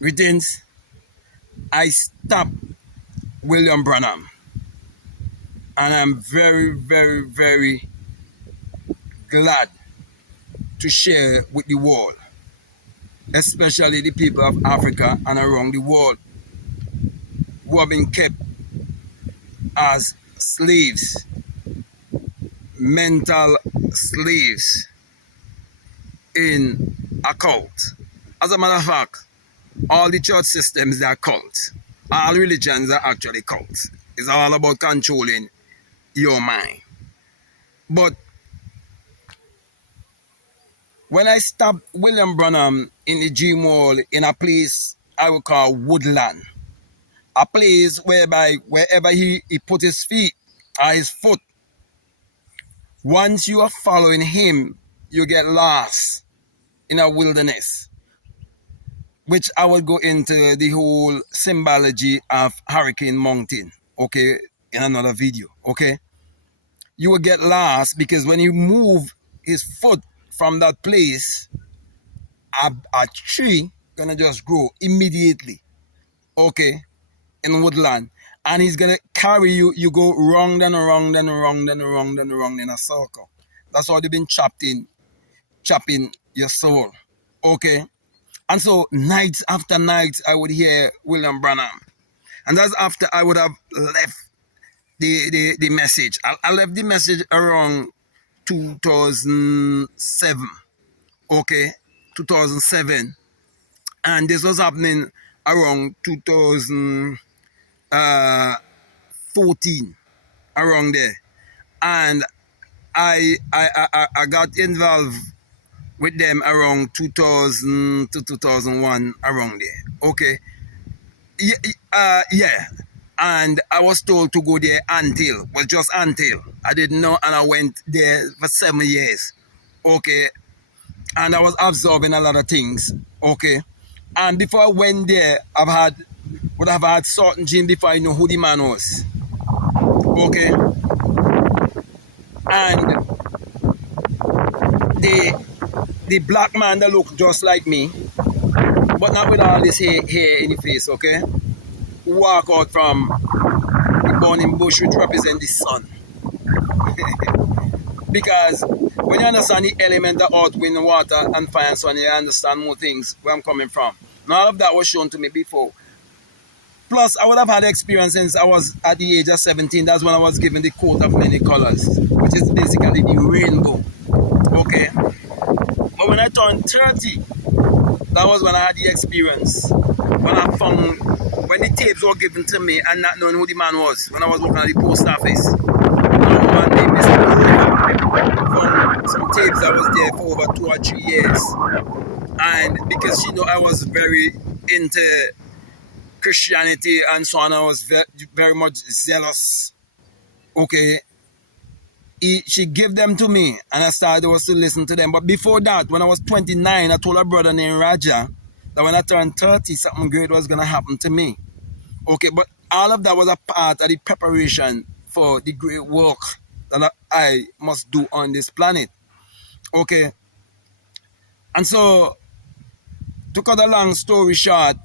Greetings. I stopped William Branham, and I'm very, very, very glad to share with the world, especially the people of Africa and around the world who have been kept as slaves, mental slaves in a cult. As a matter of fact, all the church systems are cults. All religions are actually cults. It's all about controlling your mind. But when I stopped William Branham in the gym wall in a place I would call Woodland, a place whereby wherever he put his feet or his foot, once you are following him, you get lost in a wilderness, which I would go into the whole symbology of Hurricane Mountain, okay, in another video, okay? You will get lost because when you move his foot from that place, a tree gonna just grow immediately, okay, in Woodland. And he's gonna carry you, you go round and around and around and around and around in a circle. That's how they've been chopping your soul, okay? And so night after night, I would hear William Branham. And that's after I would have left the message. I left the message around 2007, okay? 2007. And this was happening around 2014, around there. And I got involved with them around 2000 to 2001, around there. Okay. Yeah. And I was told to go there until, well, just until. I didn't know, and I went there for 7 years. Okay. And I was absorbing a lot of things. Okay. And before I went there, would have had certain gym before I know who the man was. Okay. And the black man that looked just like me, but not with all this hair in the face, okay? Walk out from the burning bush, which represents the sun. Because when you understand the element of earth, wind, water, and fire and so on, you understand more things where I'm coming from. And all of that was shown to me before. Plus, I would have had experience since I was at the age of 17. That's when I was given the coat of many colors, which is basically the rainbow. Okay? But when I turned 30, that was when I had the experience. When the tapes were given to me and not knowing who the man was, when I was working at the post office. One day, Mr. found some tapes that was there for over 2 or 3 years. And because she knew I was very into Christianity and so on, I was very much zealous. Okay. She gave them to me and I started to listen to them. But before that, when I was 29, I told a brother named Raja that when I turned 30, something great was going to happen to me. Okay, but all of that was a part of the preparation for the great work that I must do on this planet. Okay. And so, to cut a long story short,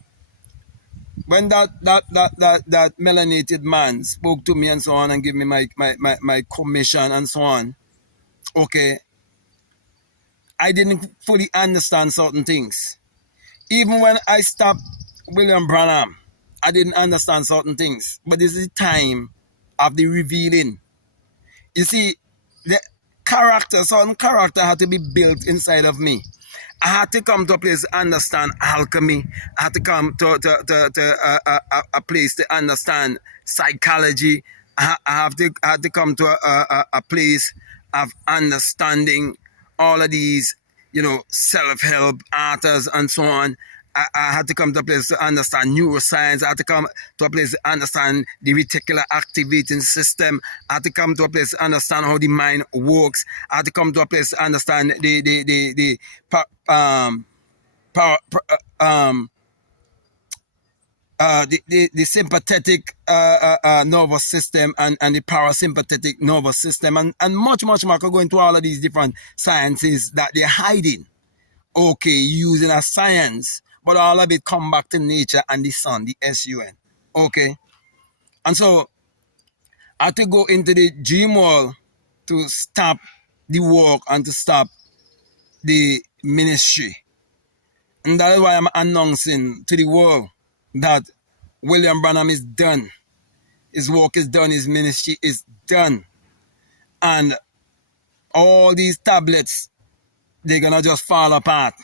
when that melanated man spoke to me and so on and gave me my commission and so on, okay, I didn't fully understand certain things. Even when I stopped William Branham, I didn't understand certain things. But this is the time of the revealing. You see, the certain character had to be built inside of me. I had to come to a place to understand alchemy. I had to come to a place to understand psychology. I had to come to a place of understanding all of these, self-help authors and so on. I had to come to a place to understand neuroscience. I had to come to a place to understand the reticular activating system. I had to come to a place to understand how the mind works. I had to come to a place to understand the sympathetic nervous system and the parasympathetic nervous system and much more. I could go into all of these different sciences that they're hiding. Okay, using a science, but all of it come back to nature and the sun, the sun. Okay, and so I had to go into the dream world to stop the work and to stop the ministry. And that is why I'm announcing to the world that William Branham is done. His work is done. His ministry is done. And all these tablets, they're going to just fall apart.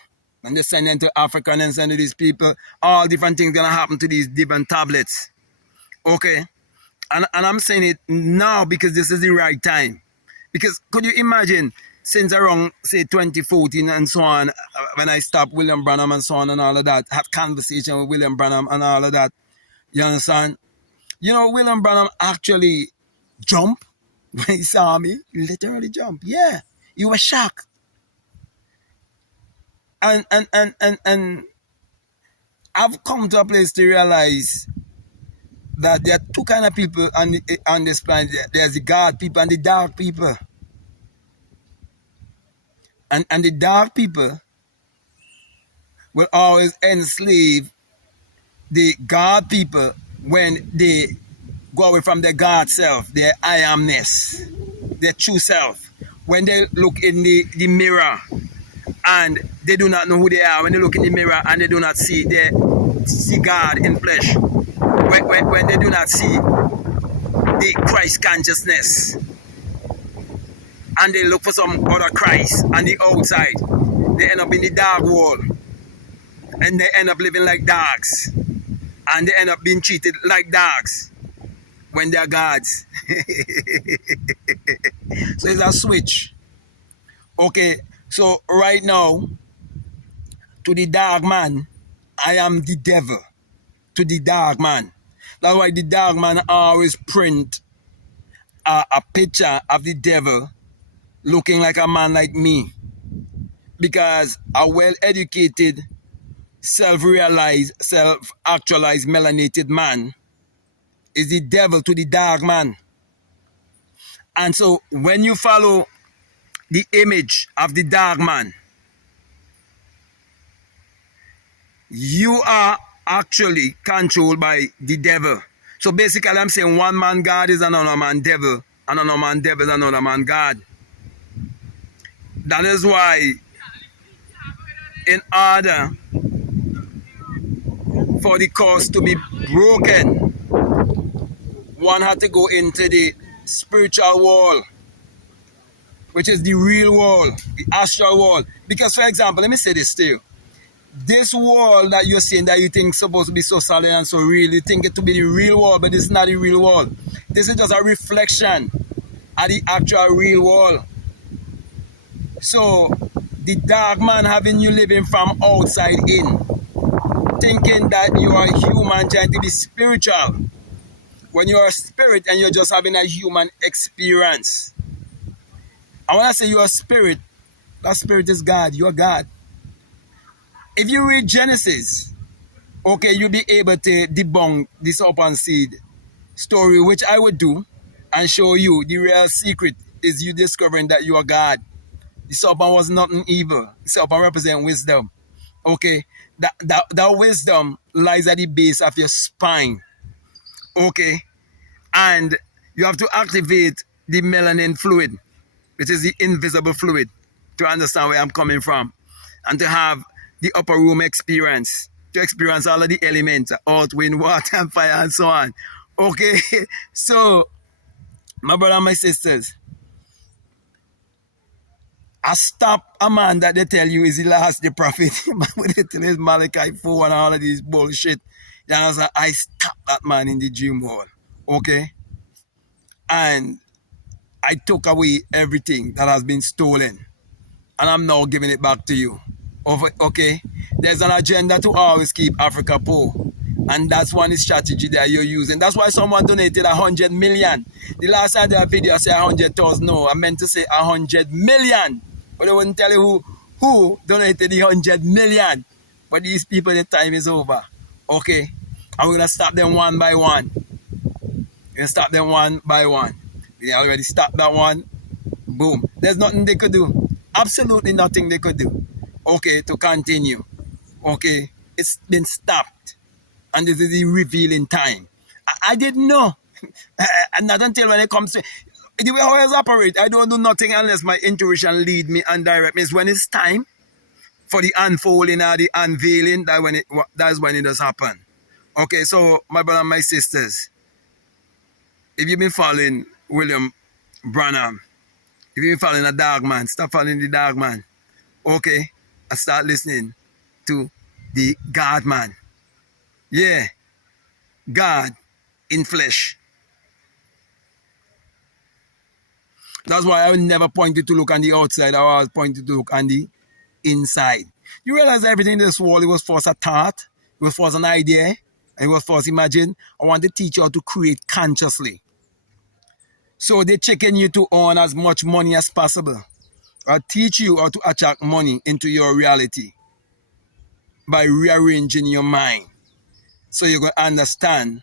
And they send them to Africa and then send to these people. All different things going to happen to these different tablets. Okay? And I'm saying it now because this is the right time. Because could you imagine, since around, say, 2014 and so on, when I stopped William Branham and so on and all of that, had conversation with William Branham and all of that, you understand? You know, William Branham actually jumped when he saw me. He literally jumped. Yeah, he was shocked. And I've come to a place to realize that there are two kind of people on this planet. There's the God people and the dark people. And the dark people will always enslave the God people when they go away from their God self, their I amness, their true self. When they look in the mirror and they do not know who they are, when they look in the mirror and they do not see God in flesh, when they do not see the Christ consciousness, and they look for some other Christ on the outside, they end up in the dark world, and they end up living like dogs, and they end up being treated like dogs when they're gods. So it's a switch. Okay, so right now, to the dark man, I am the devil. To the dark man. That's why the dark man always print a picture of the devil looking like a man like me. Because a well-educated, self-realized, self-actualized, melanated man is the devil to the dark man. And so when you follow the image of the dark man, you are actually controlled by the devil. So basically I'm saying one man God is another man devil, and another man devil is another man God. That is why in order for the curse to be broken, one had to go into the spiritual world, which is the real world, the astral world. Because, for example, let me say this to you. This world that you're seeing that you think is supposed to be so solid and so real, you think it to be the real world, but it's not the real world. This is just a reflection of the actual real world. So, the dark man having you living from outside in, thinking that you are human trying to be spiritual, when you are a spirit and you're just having a human experience. And when I say you're a spirit, that spirit is God. You're God. If you read Genesis, okay, you'll be able to debunk the serpent seed story, which I would do, and show you the real secret is you discovering that you are God. The serpent was nothing evil. The serpent represents wisdom. Okay, that wisdom lies at the base of your spine. Okay, and you have to activate the melanin fluid, which is the invisible fluid, to understand where I'm coming from, and to have the upper room experience, to experience all of the elements, earth, wind, water, and fire, and so on. Okay, so my brother and my sisters, I stop a man that they tell you is the last the prophet. It is Malachi 4 and all of these bullshit. You know, so I stop that man in the dream world. Okay? And I took away everything that has been stolen. And I'm now giving it back to you. Okay? There's an agenda to always keep Africa poor. And that's one strategy that you're using. That's why someone donated 100 million. The last I did a video, I said 100,000. No, I meant to say 100 million. But I wouldn't tell you who donated the 100 million. But these people, the time is over. Okay? And we're going to stop them one by one. We're going to stop them one by one. We already stopped that one. Boom. There's nothing they could do. Absolutely nothing they could do. Okay, to continue. Okay? it's been stopped. And this is the revealing time. I didn't know. And not until when it comes to the way I always operate, I don't do nothing unless my intuition lead me and direct me. It's when it's time for the unfolding or the unveiling, that's when it does happen. Okay, so my brother and my sisters, if you've been following William Branham, if you've been following a dog man, stop following the dog man. Okay, and start listening to the God man. Yeah, God in flesh. That's why I would never point you to look on the outside. I always point you to look on the inside. You realize everything in this world, it was first a thought, it was first an idea, and it was first imagined. I want to teach you how to create consciously. So they're checking you to earn as much money as possible. Or teach you how to attract money into your reality by rearranging your mind. So you can understand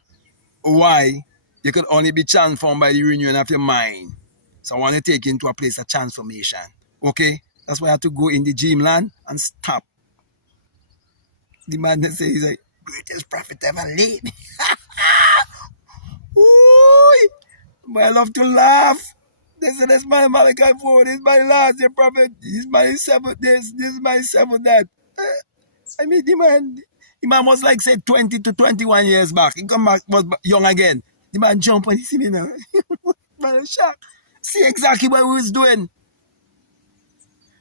why you could only be transformed by the renewing of your mind. So I want to take you into a place of transformation. Okay? That's why I have to go in the dreamland and stop. The man that says he's like, greatest prophet ever lived. Ooh, but I love to laugh. They say, this man Malachi 4, this is my last year prophet. This is my seventh this is my seventh that. I mean, the man was like, say, 20 to 21 years back. He come back, was young again. The man jump when he see me now. Man, I'm shocked. See exactly what we was doing.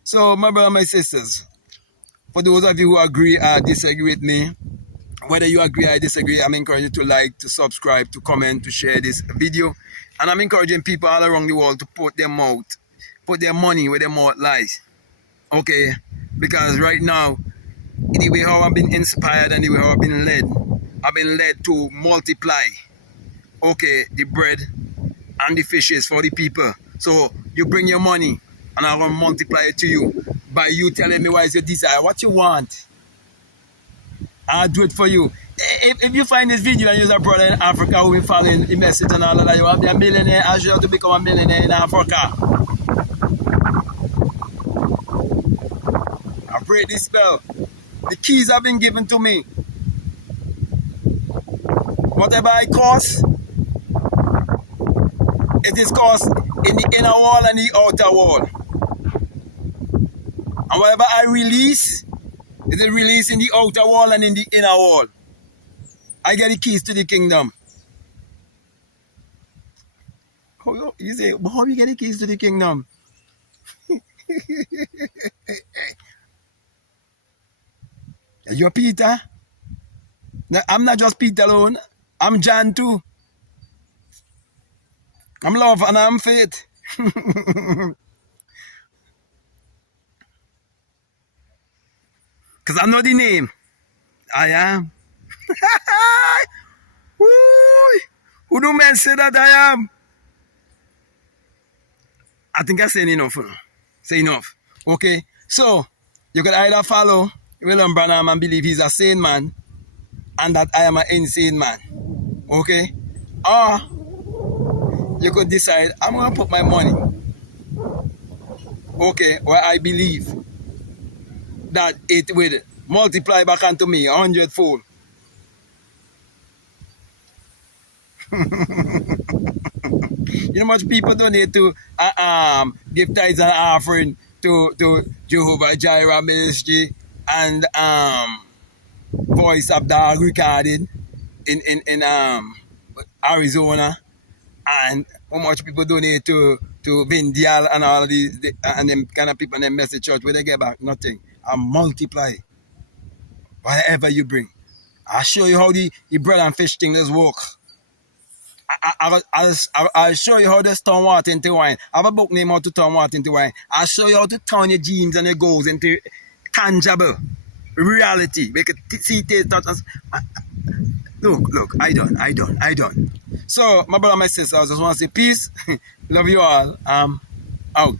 So, my brother and my sisters, for those of you who agree or disagree with me, whether you agree or disagree, I'm encouraging you to like, to subscribe, to comment, to share this video. And I'm encouraging people all around the world to put their money where their mouth lies. Okay? Because right now, the way how I've been inspired and the way how I've been led to multiply, okay, the bread and the fishes for the people. So you bring your money and I'm going to multiply it to you by you telling me what is your desire, what you want. I'll do it for you. If you find this video and you're a brother in Africa who will be following the message and all of that, you want to be a millionaire, I'll show you how to become a millionaire in Africa. I break this spell. The keys have been given to me. Whatever I cost, it is cost in the inner wall and the outer wall. And whatever I release, it is released in the outer wall and in the inner wall. I get the keys to the kingdom. You say, but how do you get the keys to the kingdom? You're Peter. I'm not just Peter alone. I'm John too. I'm love and I'm faith. Because I know the name. I am. Who do men say that I am? I think I said enough. Say enough. Okay. So, you could either follow William Branham and believe he's a sane man and that I am an insane man. Okay? Or you could decide, I'm going to put my money, okay, where I believe that it will multiply back onto me 100-fold. You know much people donate to give tithes and offering to Jehovah Jireh Ministry and Voice of Dog recording in Arizona, and how much people donate to Vindial and all of these and them kind of people in them message church where they get back nothing. I multiply whatever you bring. I'll show you how the bread and fish thing does work. I'll show you how to turn water into wine. I have a book named How to Turn Water into Wine. I'll show you how to turn your dreams and your goals into tangible reality. Make it see, taste, touch. Look, I done. So, my brother and my sister, I just want to say peace. Love you all. Out.